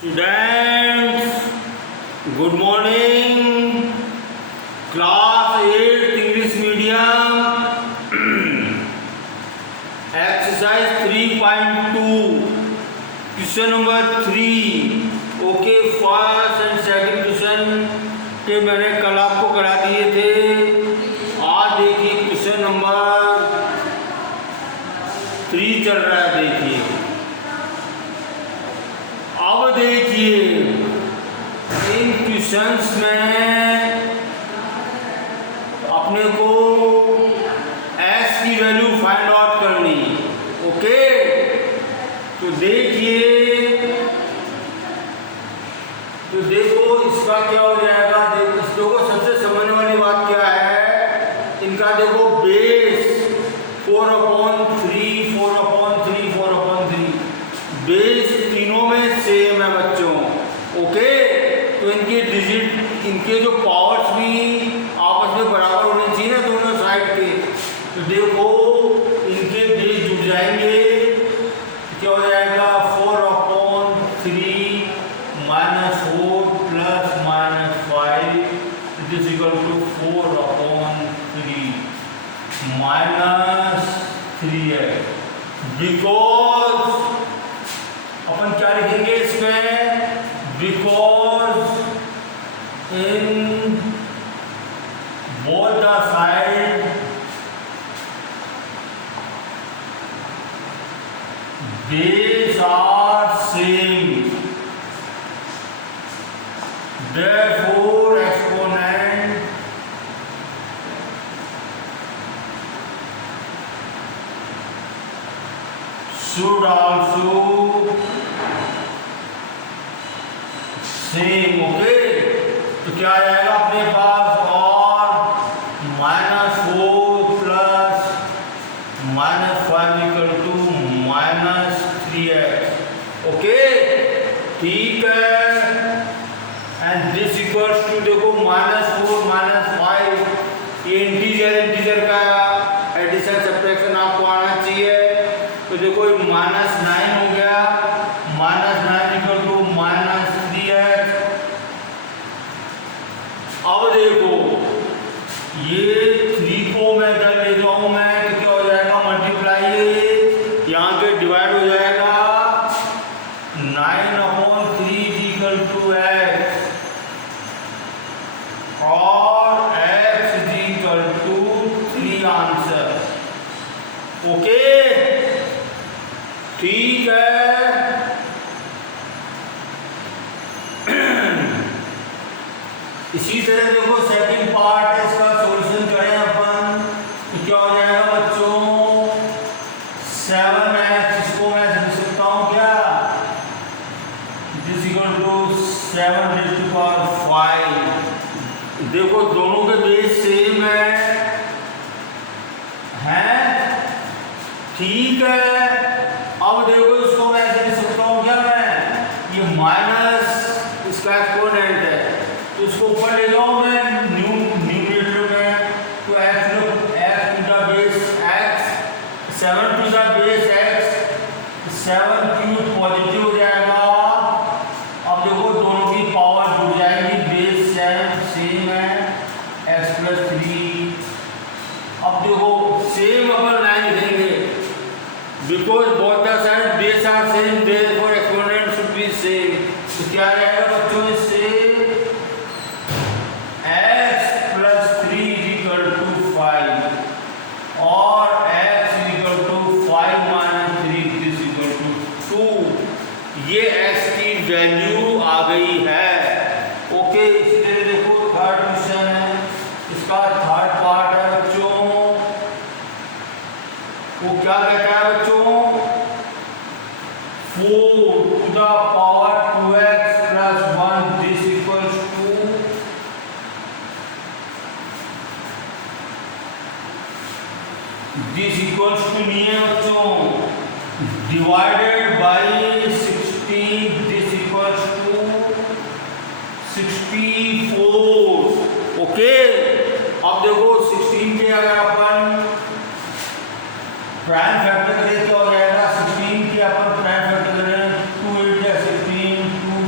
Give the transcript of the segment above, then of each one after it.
Students, good morning. Class 8 English Medium. Exercise 3.2. Question number 3. Okay, first and second question के मैंने कल आपको करा दिए थे. आज देखिए क्वेश्चन नंबर 3 चल रहा है. देखिए अब देखिए इन क्वेश्चंस में अपने को s की वैल्यू फाइंड आउट करनी. ओके, तो देखो इसका क्या हो जाएगा. देखो सबसे समझने वाली बात क्या है, इनका देखो बेस 4/3 4/3 4/3 बेस तीनों में सेम है बच्चों. ओके, तो इनके डिजिट, इनके जो पावर्स भी आपस में बराबर होने चाहिए ना दोनों साइड के. तो देखो इनके बेस जुड़ जाएंगे. क्या हो जाएगा 4/3 -4 प्लस -5 इज इक्वल टू 4/3 -3 है. बिकॉज अपन क्या लिखेंगे इसमें, because in both the side base are same, therefore exponent should also same. Okay, तो क्या आएगा अपने पास, और -4 plus -5 equal to -3x. Okay, ठीक है. एंड दिस इक्वल्स टू देखो -4 -5 ये इंटीजर का एडिशन सब्ट्रैक्शन आपको आना चाहिए. तो देखो -9 हो गया, -9 इक्वल टू -3x. अब देखो ये 3 को मैं इधर ले जाऊं मैं, तो क्या हो जाएगा मल्टीप्लाई, यहाँ पे डिवाइड हो जाएगा. 9/3 इक्वल टू x और x equal to 3 answer. Okay, ठीक है. इसी तरह देखो सेकंड पार्ट है, इसका सॉल्यूशन करें अपन तो क्या हो जाएगा बच्चों 7x, इसको मैं लिख सकता हूं क्या, दिस इक्वल टू 7⁵5. देखो दोनों के बेस सेम है, ठीक है. अब देखो इसको मैं ऐसे लिख सकता हूं क्या, मैं ये माइनस इसका एक्सपोनेंट है तो इसको ऊपर ले जाऊं मैं न्यूमरेटर में. तो x to the base x, 7 to the base x, 7 cube positive हो जाएगा. अब देखो दोनों की पावर जुड़ जाएगी, बेस सेम है x + 3. अब देखो सेम अपन लाइन लिखेंगे, because both the side base are same, therefore exponent should be same. तो क्या रहेगा बच्चों इससे, x + 3 इक्वल टू 5 और x equal to 5 - 3 this equal to 2. ये x की वैल्यू आ गई है. ओके, इसी तरह देखो थर्ड क्वेश्चन है, इसका थर्ड पार्ट है बच्चों. वो क्या कहता है बच्चों, 4 to the power 2x + 1 this equals to नहीं है बच्चों, divided by 16 this equals to 64. Okay, अब देखो 16 के अगर अपन प्राइम फैक्टर करें तो हो जाएगा 16 के अपन प्राइम फैक्टर करें 2 × 16 2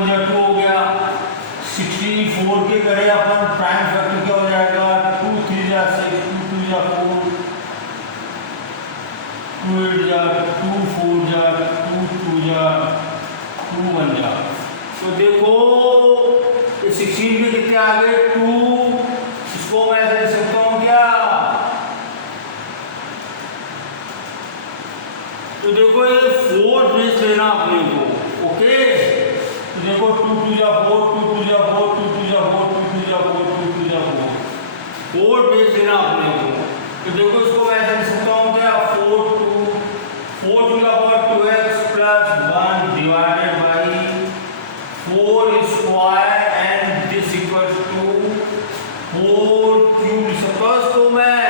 वन जा टू हो गया। 64 के करें अपन प्राइम फैक्टर क्या हो जाएगा, 2 3 जा 6, 2 2 जा 4, 2 8 जा 2 4 जा 2 2 जा 2 1 जा। तो देखो 16 में कितने आ गए 2, इसको मैं ऐसे लिख सकता हूँ क्या, तो देखो ये 4 बेस लेना अपने को। ओके, तो देखो 2 2 जा 4, 2 2 जा 4, 2 2 जा 4, 2 2 जा 4, 2 2 जा 4, 4 बेस लेना अपने को। तो देखो इसको मैं ऐसे लिख सकता हूँ क्या, 4 to the power 2x plus 1 divided by 4 square and this equals to 4 cube लिख सकता हूँ इसको मैं,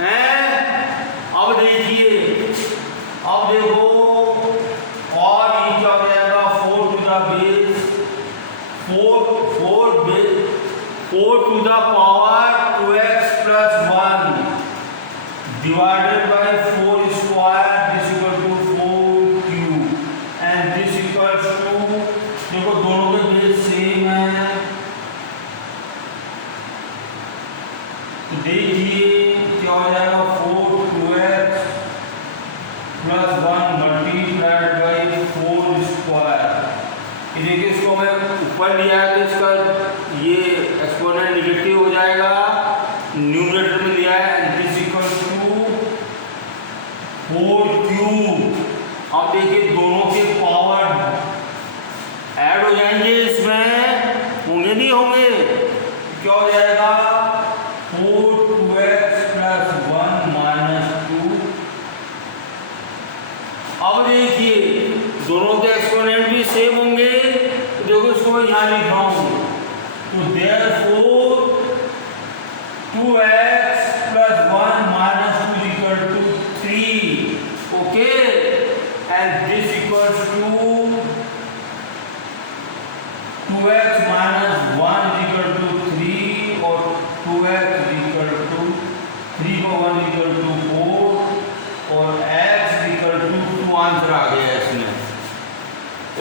हैं? अब देखिए, अब देखो और ये क्या हो जाएगा, 4 to the base 4 to the power 2x plus 1 divided by 4 square, this equal to 4 cube and this equals to, देखो दोनों के बेस सेम है, तो देखिए क्या हो जाएगा, 4 2x plus 1 multiplied by 4 square। ये देखिए इसको मैं ऊपर लिया है तो इसका ये एक्सपोनेंट नेगेटिव हो जाएगा, न्यूमरेटर में लिया है, दिस इक्वल टू 4 क्यूब। अब देखिए दोनों के पावर ऐड हो जाएंगे, इसमें होंगे नहीं होंगे, क्या हो जाएगा 4 2x plus 1 minus 2। अब देखिए दोनों के एक्सपोनेंट भी सेम होंगे, तो देखो इसको मैं यहाँ लिख रहा हूँ, तो therefore 2x plus 1 minus 2 is equal to 3, okay, and this equals to 2x minus 1 is equal to 3 और 2x is equal to 3 को 1 is equal to 4 और x is equal to 2, answer आ गया इसमें।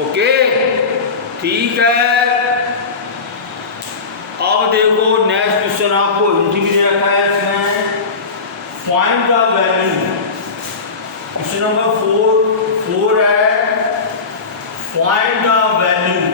ओके, ठीक है। अब देखो नेक्स्ट क्वेश्चन आपको हिंदी में दे रखा है, इसमें find the value, question number 4 है, फाइंड द वैल्यू।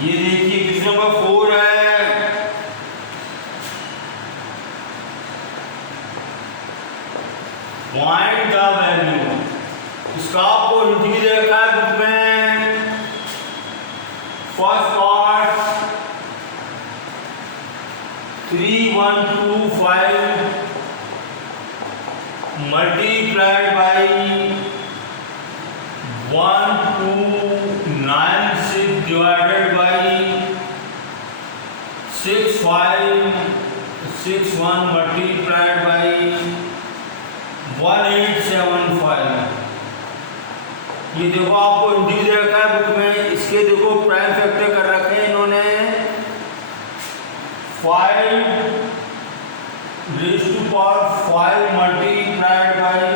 ये देखिए क्वेश्चन नंबर 4 है, फाइंड द वैल्यू। इसका आपको हिंदी में दे रखा है बुक में। First part 3 1 2 5 multiplied by 1 2 9 6 divided by 6 5 6 1 multiplied by 1875। ये देखो आपको हिंदी दे रखा है बुक में। इसके देखो प्राइम फैक्टर कर रखे हैं इन्होंने 5 raise to power 5 multiplied by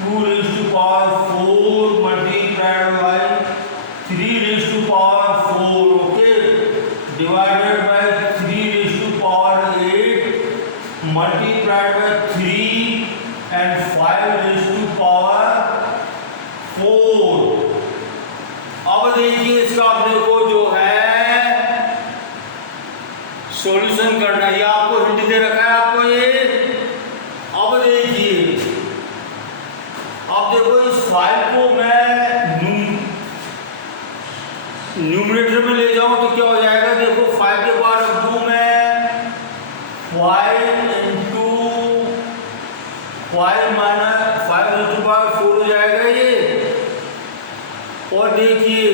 2 raise to power 4 multiplied by 3 5⁴। अब देखिए इसका अपने को जो है सॉल्यूशन करना है। ये आपको हिंट दे रखा है आपको ये। अब देखिए, अब देखो इस 5 को मैं न्यूमरेटर में ले जाऊं तो क्या हो जाएगा, देखो 5 के बाद रख दूं मैं 5 इंटू 5 माइनस 5 इंटू 4 हो जाएगा ये। और देखिए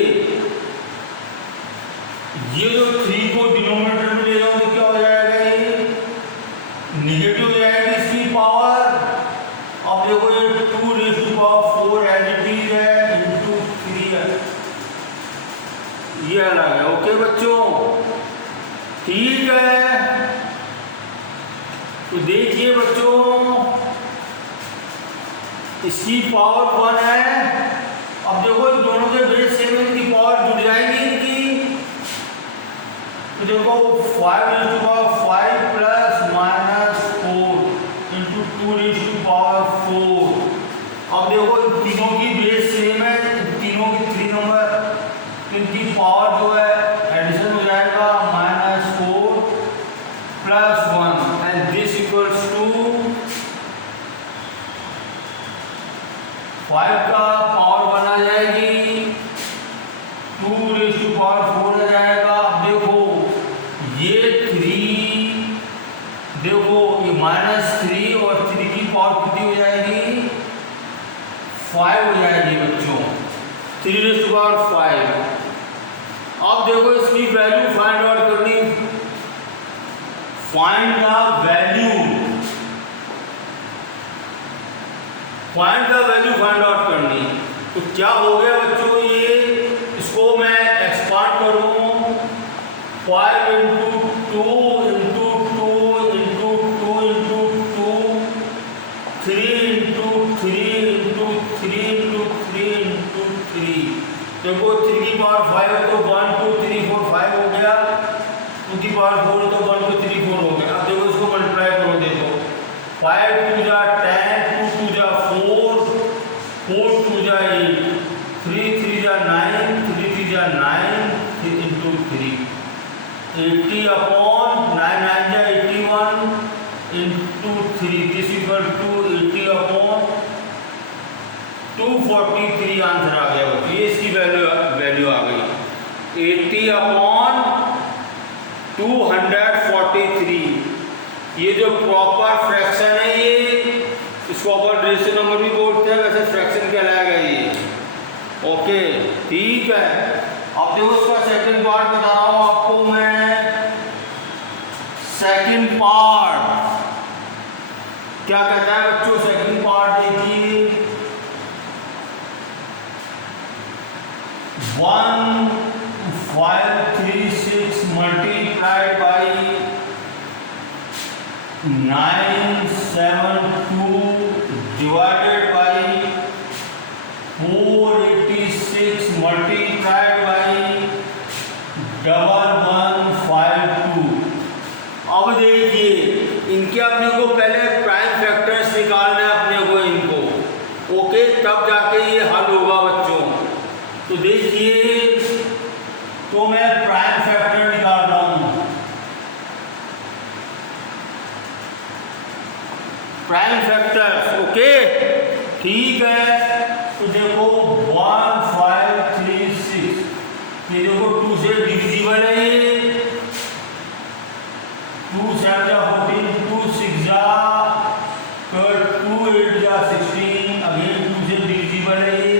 ये जो 3 को डिनोमिनेटर में ले जाऊं तो क्या हो जाएगा, ये निगेटिव हो जाएगी इसकी पावर। अब देखो ये 2⁴ एज इट इज है इंटू 3 है, ये अलग है। ओके बच्चों, ठीक है। तो देखिए बच्चों इसकी पावर 1 है। अब देखो दोनों के बेस सेम है, इनकी पावर जुड़ जाएगी इनकी। तो देखो 5⁵ प्लस माइनस 4 इंटू 2⁴। अब देखो तीनों की बेस सेम है, तीनों की 3 नंबर, इनकी पावर जो है एडिशन हो जाएगा -4 plus 1 and this equals to 5 का पावर 1 आ जाएगी, 2⁴ आ जाएगा। अब देखो ये 3, देखो ये -3 और 3 की पावर कितनी हो जाएगी, 5 हो जाएगी बच्चों, 3⁵5। अब देखो इसकी वैल्यू फाइंड आउट करनी, find the value find out करनी। तो क्या हो गया बच्चों, ये इसको मैं एक्सपांड करूं 5 into 2 into 2 into 2 into 2 3 into 3 into 3 into 3 into 3। देखो 3 की पावर 5 है तो 1 2 3 4 5 हो गया, 2 की पावर 4 है तो 1 2 3 4 हो गया। अब देखो इसको मल्टीप्लाई करो, देखो 5 2 जा 10, 2 2 जा 4, 4 2 जा 8, 3 3 जा 9, 3 3 जा 9 इंटू 3, 80/9 9 जा 81 into 3, this equal to 80/243 answer आ गया बच्चों। ये इसकी वैल्यू आ गई 80/243। ये जो प्रॉपर फ्रैक्शन है, ये इसको अपन रेशनल नंबर भी बोलते हैं, वैसे फ्रैक्शन कहलाएगा ये। ओके ठीक है। अब देखो इसका सेकंड पार्ट बता रहा हूं आपको मैं। सेकंड पार्ट क्या कहता है बच्चों, सेकंड पार्ट देखिए 1536 multiplied by 972 divided by 486 multiplied by 1152। अब देखिए इनके अपने को पहले प्राइम फैक्टर्स निकालना है अपने को इनको। ओके, तब जाके ये हल होगा बच्चों। तो देखिए, तो मैं प्राइम फैक्टर निकाल रहा हूं, प्राइम फैक्टर्स। ओके ठीक है। तो देखो 1536, ये देखो 2 से डिविजिबल है ये, 2 7 जा 14, 2 6 जा 2 8 जा 16, अगेन 2 से डिविजिबल है ये,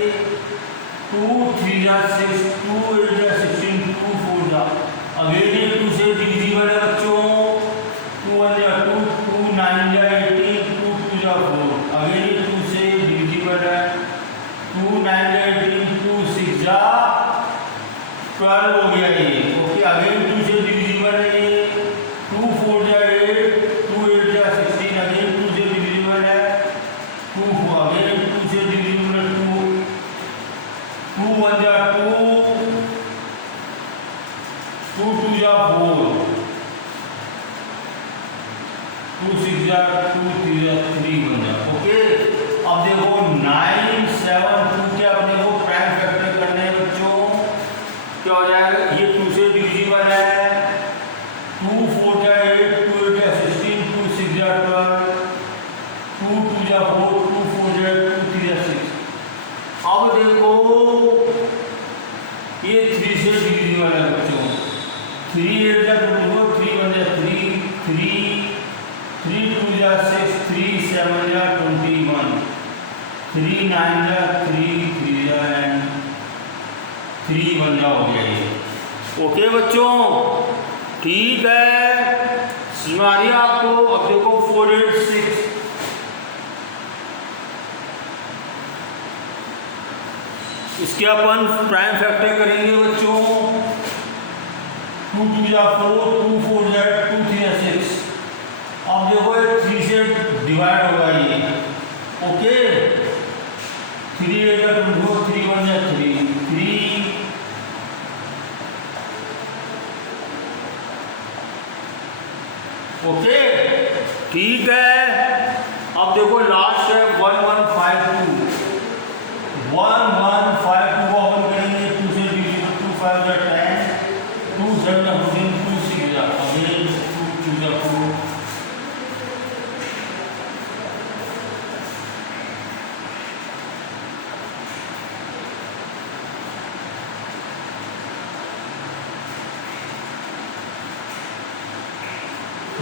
2 3 जा 6, 2 8 जा 16, 2 4 जा, अगेन ये 2 से डिविजिबल है बच्चों, 2 1 जा 2, 2 9 जा 18, 2 2 जा 4, अगेन ये 2 से डिविजिबल है, 2 9 जा 18, 2 6 जा 12 हो गया ये। ओके, अगेन 2 से डिविजिबल है ये, 2 4 जा 8, 2 8 जा 16, अगेन 2 से डिविजिबल है, 2 अगेन 2 से डिविजिबल है, 2 1 जा 2, 2 2 जा 4, 2 6 जा 2 3 जा 3 बन जा। ओके, अब देखो 3 9 जा 3 3 जा एंड 3 1 जा हो गया ये। ओके बच्चों, ठीक है, समझ आ रही है आपको। अब देखो 4 8 6, इसके अपन प्राइम फैक्टर करेंगे बच्चों। 2 2 जा 4, 2 4 जा 2 3 जा 6। अब देखो 3 से डिवाइड होगा ये। ओके, 3 8 जा 24, 3 1 जा 3 3। ओके, ठीक है। अब देखो लास्ट है 1 1 5 2। 1 1 5 2 को अपन करेंगे 2 से डिविजन, 2 5 जा 10, 2 7 जा 14, 2 6 जा अगेन 2 2 जा 4।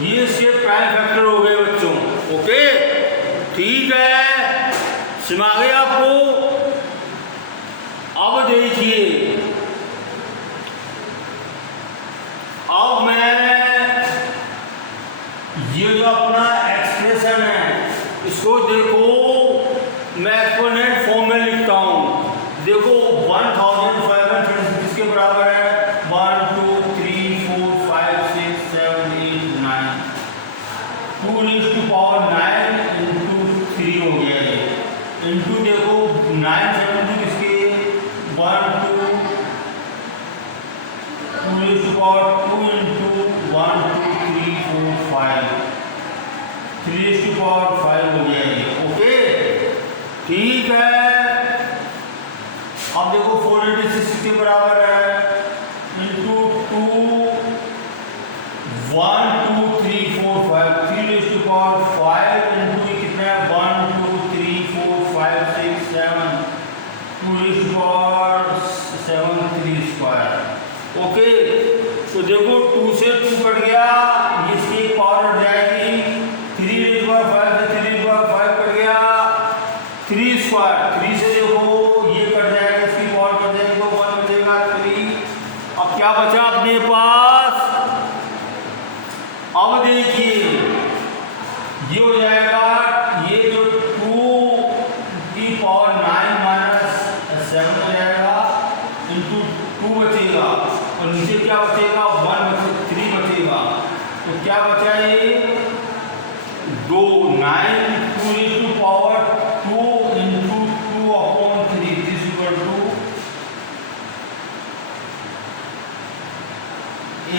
ये इसके प्राइम फैक्टर हो गए बच्चों। ओके, ठीक है, समझ आ गया आपको। अब देखिए, अब मैं ये जो अपना एक्सप्रेशन है इसको देखो मैं एक्सपोनेंट फॉर्म में लिखता हूं। देखो 1536 किसके बराबर है? 1 2 3 4 5 6 7 8 9। 2 raised to power 9 into 3 हो गया ये। इंटू देखो 9 7 किसके 1 2 raised to power 2 into 1 2 3 4 5 3 raised to power 5 हो गया ये। ओके, ठीक है। अब देखो 486 के बराबर है into 2 1 2 3 4 5 3 raised to power 5 into कितना है 1 2 3 4 5 6 7 2 raised to power 7 3 square. Okay, तो देखो 2 से 2 कट गया, इसकी पावर हट जाएगी। 3 raised to power 5 से 3 raised to power 5 कट गया, 3 स्क्वायर। 3 से देखो ये कट जाएगा, इसकी पावर कट जाएगी तो 1 बचेगा 3। अब क्या बचा अपने पास? अब देखिए ये हो जाएगा, ये जो 2 की पावर 9 माइनस 7 हो जाएगा इंटू 2 बचेगा और नीचे क्या बचेगा 1 बचे 3 बचेगा। तो क्या बचा ये 2 9 2 into power 2 into 2 upon 3 is equal to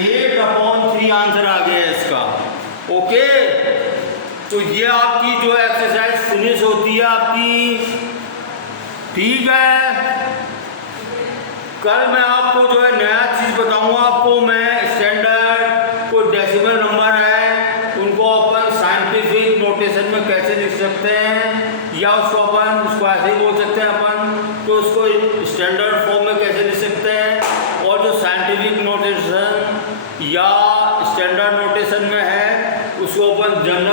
8 upon 3 answer आ गया इसका। ओके, तो ये आपकी जो एक्सरसाइज फिनिश होती है आपकी। ठीक है, कल मैं आपको जो है नया चीज बताऊंगा आपको मैं। स्टैंडर्ड कोई डेसिमल नंबर है उनको अपन साइंटिफिक नोटेशन में कैसे लिख सकते हैं, या उसको ऐसे ही बोल सकते हैं अपन, तो उसको स्टैंडर्ड फॉर्म में कैसे लिख सकते हैं। और जो साइंटिफिक नोटेशन या स्टैंडर्ड नोटेशन में है उसको अपन जनरल